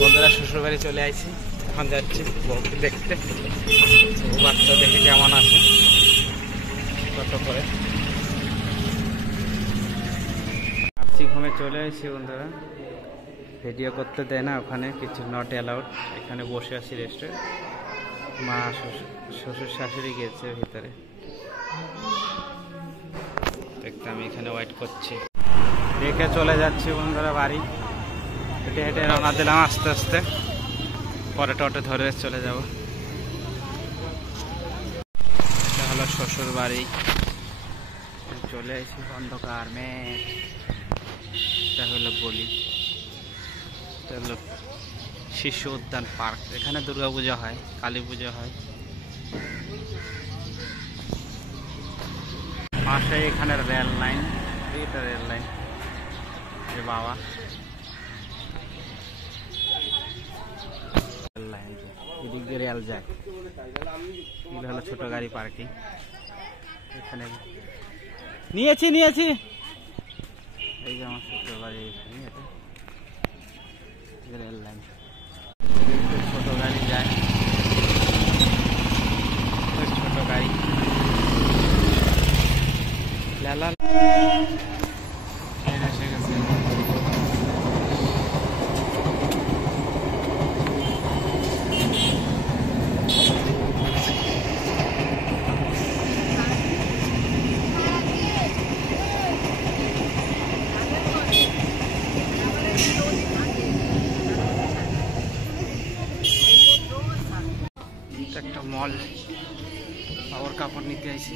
বন্ধুরা শ্বশুর বাড়ি চলে আসছি, এখন যাচ্ছি বউকে দেখতে। বাচ্চা দেখে কেমন আছে, কত করে ঘুমে চলে আসছি। বন্ধুরা ভিডিও করতে দেয় না, ওখানে কিছু নট অ্যালাউড। এখানে বসে আছি রেস্টুরেন্ট, মা শ্বশুর শাশুড়ি গেছে ভিতরে দেখতে, আমি এখানে ওয়েট করছি। দেখে চলে যাচ্ছি বন্ধুরা বাড়ি, হেঁটে হেঁটে রওনা দিলাম আস্তে আস্তে, পরে টোটো ধরে চলে যাব। এটা হলো শ্বশুর বাড়ি, চলে এসেছি অন্ধকার মেঘ। এটা হলো গলি, এটা হলো শিশু উদ্যান পার্ক। এখানে দুর্গা পূজা হয়, কালী পূজা হয়। পাশে এখানে রেল লাইন, এটা রেল লাইন। যে বাবা রেল লাইন, এদিক দিয়ে রেল যায়। এগুলো হলো ছোট গাড়ি পার্কিং। এখানে নিয়েছি এই যে আমার শ্বশুর বাড়ি, এখানে এটা রেল লাইন। ছোট গাড়ি যায়, ছোট গাড়ি লালা এসে গেছে। একটা মল, আবার কাপড় নিতে আইছি।